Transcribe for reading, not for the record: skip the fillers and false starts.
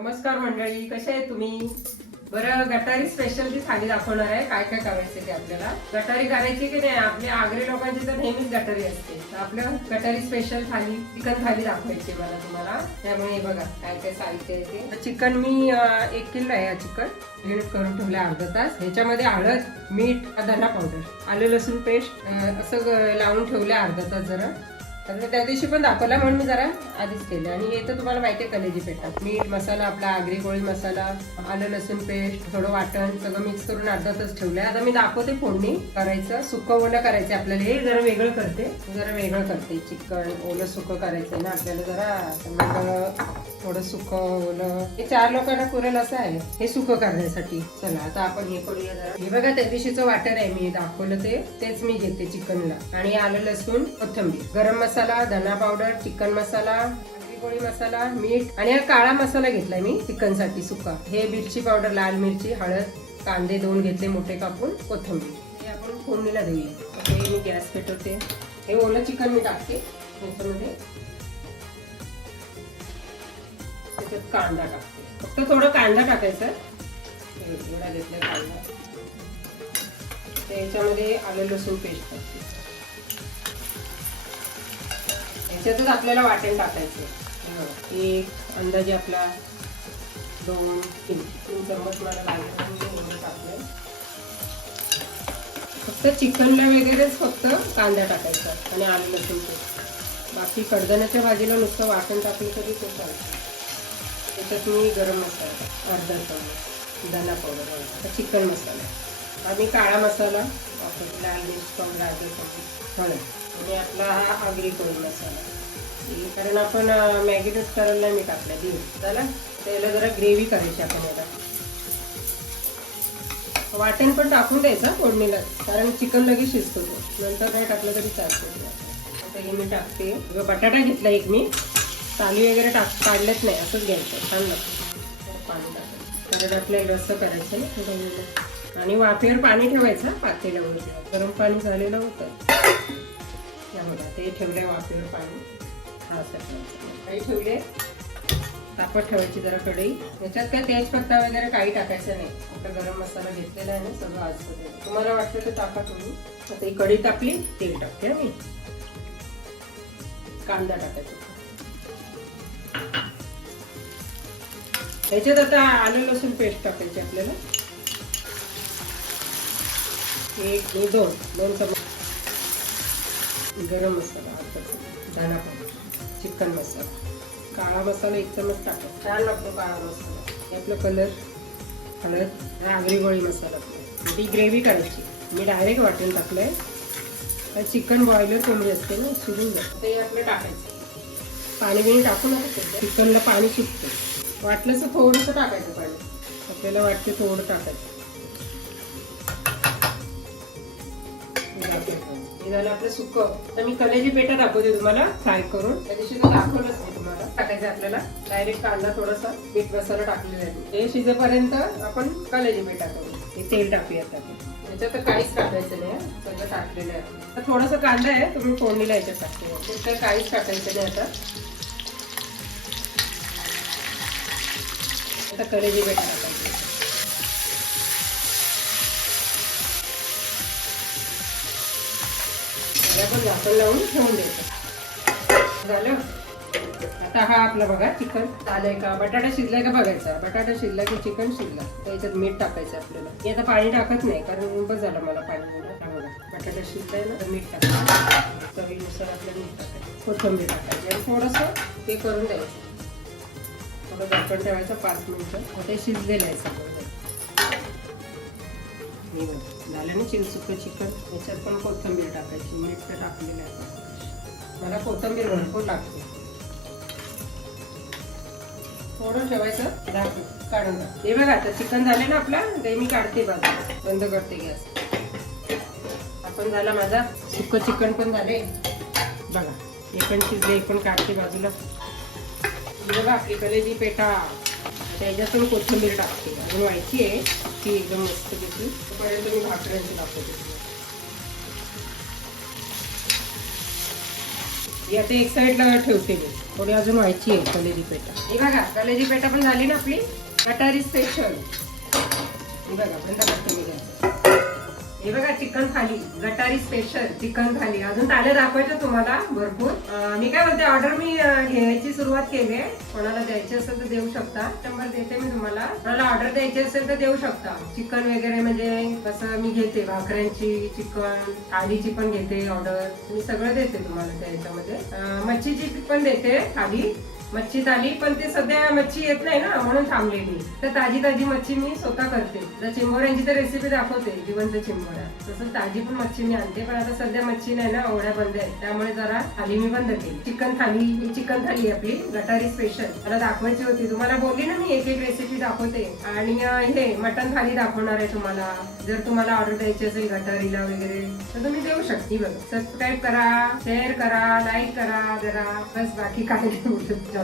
नमस्कार मंडळी, कसे आहे तुम्ही? बरं, गटारी स्पेशल ची थाली दाखवणार आहे. काय काय करायचं ते आपल्याला. गटारी करायची की नाही, आपल्या आगरी लोकांची तर नेहमीच गटारी असते. आपलं गटारी स्पेशल थाली, चिकन थाली दाखवायची मला तुम्हाला. त्यामुळे बघा काय काय साहित्य आहे ते. चिकन मी 1 किलो आहे. चिकन ग्रेट करून ठेवले अर्धा तास. ह्याच्यामध्ये हळद, मीठ, धना पावडर, आलं लसूण पेस्ट असं लावून ठेवले अर्धा तास. जरा त्या दिवशी पण दाखवला म्हणून मी जरा आधीच केलं. आणि हे तर तुम्हाला माहिती आहे, कलेजी पेटात मीठ मसाला, आपला आगरी कोळी मसाला, आलं लसूण पेस्ट, थोडं वाटण सगळं मिक्स करून अर्धा तास ठेवलंय. आता मी दाखवते फोडणी करायचं. सुकं ओलं करायचं आपल्याला. हे जरा वेगळं करते चिकन. ओलं सुकं करायचंय ना आपल्याला. जरा थोडं सुकं ओलं हे 4 लोकांना पुरेल असं आहे हे सुकं करण्यासाठी. चला आता आपण हे करूया जरा. हे बघा, त्या दिवशीचं वाटण आहे, मी दाखवलं तेच मी घेते चिकनला. आणि आलं लसूण, कोथिंबीर, गरम मसाला, धना पावडर, चिकन मसाला, कोळी मसाला, मीठ आणि हा काळा मसाला घेतलाय मी चिकन साठी सुका. हे मिरची पावडर, लाल मिरची, हळद, कांदे 2 घेतले मोठे कापून, कोथिंबीर. हे आपण फोडणीला देऊया. हे मी गॅस पेटवते. हे ओलं चिकन मी टाकते याच्यामध्ये. त्याच्यात कांदा टाकते. फक्त थोडं कांदा टाकायचा. एवढा घेतला कांदा. याच्यामध्ये आलं लसूण पेस्ट टाकते. याच्यातच आपल्याला वाटण टाकायचं. एक अंदाजे आपला 2-3 चम्मच मला लागेल टाकले. फक्त चिकनला वगैरेच फक्त कांदा टाकायचा आणि आलं लसूण पेस्ट. बाकी कडधान्याच्या भाजीला नुसतं वाटण टाकलं तरी ते चालतं. त्याच्यात मी गरम मसाला अर्धा चम्मच, धना पावडर, चिकन मसाला आणि काळा मसाला वापरला, लाल मिरची पावडर अर्धा चम्मच, हळद आणि आपला हा आगरी कोळी मसाला. कारण आपण मॅगिनेट करायला मी टाकला झाला. त्याला जरा ग्रेव्ही करायची आपण. याला वाटण पण टाकून द्यायचं फोडणीला, कारण चिकन लगेच शिजतो. नंतर काय टाकलं तरी चालतं. आता हे मी टाकते. बटाटा घेतला एक मी. साली वगैरे काढलेच नाही, असंच घ्यायचं. छान लागतं. पाणी टाकायचं कारण आपल्याला रस्सा करायचं ना. आणि वाफेवर पाणी ठेवायचं पातेल्यावर. गरम पाणी झालेलं होतं त्यामुळे ते ठेवलंय वाफेवर पाणी. काही ठेवले. तापत ठेवायची जरा कढई. याच्यात काय तेजपत्ता वगैरे काही टाकायचं नाही. आता गरम मसाला घेतलेला आहे ना सगळं. आज तुम्हाला वाटतं तर टाका तुम्ही. आता ही कढई टाकली, तेल टाकते मी. कांदा टाकायचा. याच्यात आता आलं लसूण पेस्ट टाकायची आपल्याला. 1-2 चमच गरम मसाला, धना पावडर, चिकन मसाला, काळा मसाला 1 चमच टाकायचा. छान लागतो काळा मसाला. आपलं कलर, हळद, आगरी कोळी मसाला. ती ग्रेव्ही करायची. मी डायरेक्ट वाटण टाकलंय. चिकन बॉयलर कोंबडी असते ना, शिजून जातं. ते आपलं टाकायचं. पाणी बिणी टाकू नका. चिकनला पाणी सुटतं. वाटलं तर थोडंसं टाकायचं पाणी. आपल्याला वाटते थोडं टाकायचं. हे झालं आपलं सुकं. तर मी कलेजी पेटा दाखवते तुम्हाला फ्राय करून. त्या दिवशी तर दाखवलंच नाही तुम्हाला. टाकायचं आपल्याला डायरेक्ट कांदा, थोडासा मीठ मसाला टाकलेला आहे. हे शिजेपर्यंत आपण कलेजी पेटा करू. हे तेल टाकूया आता. याच्यात काहीच टाकायचं नाही, सगळं टाकलेलं आहे. तर थोडासा कांदा आहे, तुम्ही फोडणीला याच्यात टाकते. तर काहीच टाकायचं नाही आता. आता कलेजी पेटा टाकायचं. पण झाकण लावून ठेवून द्यायचं. झालं. आता हा आपला बघा चिकन झालंय का, बटाटा शिजलाय का बघायचा. बटाटा शिजला की चिकन शिजला. त्याच्यात मीठ टाकायचं आपल्याला. मी आता पाणी टाकत नाही, कारण बस झालं मला पाणी. बघा बटाटा शिजलाय ना, तर मीठ टाकायचं. चवीनुसार आपल्याला मीठ टाकायचं. कोथिंबीर टाकायची आणि थोडंसं ते करून द्यायचं. थोडं झाकण ठेवायचं 5 मिनिटं. ते शिजलेलं आहे सगळं. झालं ना सुकं चिकन. याच्यात पण कोथिंबीर टाकायची. मीठ तर टाकलेलं आहे. मला कोथिंबीर भरपूर लागते. थोडं ठेवायचं, काढून टाक. हे बघा आता चिकन झाले ना आपला. ते मी काढते बाजूला, बंद करते गॅस. आपण झाला माझा सुकं चिकन पण झाले बघा. हे पण शिजले, पण काढते बाजूला. बघा आपली कलेजी पेटा. त्याच्यातून कोथिंबीर टाकते. अजून व्हायची आहे ती एकदम मस्त पैकी. तोपर्यंत मी भाकऱ्यांची दाखवते. ही आता एक साईडला ठेवते मी. थोडी अजून व्हायची आहे कलेजी पेटा. हे बघा कलेजी पेटा पण झाली ना आपली गटारी स्पेशल. हे बघा बंद करते मी गॅस. हे बघा चिकन थाली गटारी स्पेशल चिकन थाली. अजून थाल्या दाखवायचं तुम्हाला भरपूर. मी काय बोलते ऑर्डर मी घ्यायची सुरुवात केली आहे. कोणाला द्यायची असेल तर देऊ शकता. नंबर देते मी तुम्हाला. कोणाला ऑर्डर द्यायची असेल तर देऊ शकता. चिकन वगैरे म्हणजे कसं मी घेते भाकऱ्यांची चिकन थालीची पण घेते ऑर्डर. मी सगळं देते तुम्हाला त्या याच्यामध्ये. मच्छीची पण देते थाली मच्छी थाली. पण ते सध्या मच्छी येत नाही ना म्हणून थांबले मी. तर ताजी ताजी मच्छी मी स्वतः करते. तर चिंबोऱ्यांची तर रेसिपी दाखवते जिवंत चिंबोऱ्या. तसं ताजी पण मच्छी मी आणते. पण आता सध्या मच्छी नाही ना ओढ्या बंद आहे त्यामुळे जरा थाली मी बंद केली. चिकन थाली ही चिकन थाली आपली गटारी स्पेशल मला दाखवायची होती. तुम्हाला बोलली ना मी एक एक रेसिपी दाखवते. आणि हे मटन थाली दाखवणार आहे तुम्हाला. जर तुम्हाला ऑर्डर द्यायची असेल गटारीला वगैरे तर तुम्ही देऊ शकता. बघ सबस्क्राईब करा शेअर करा लाईक करा जरा बस बाकी काही नाही बोलत जास्त.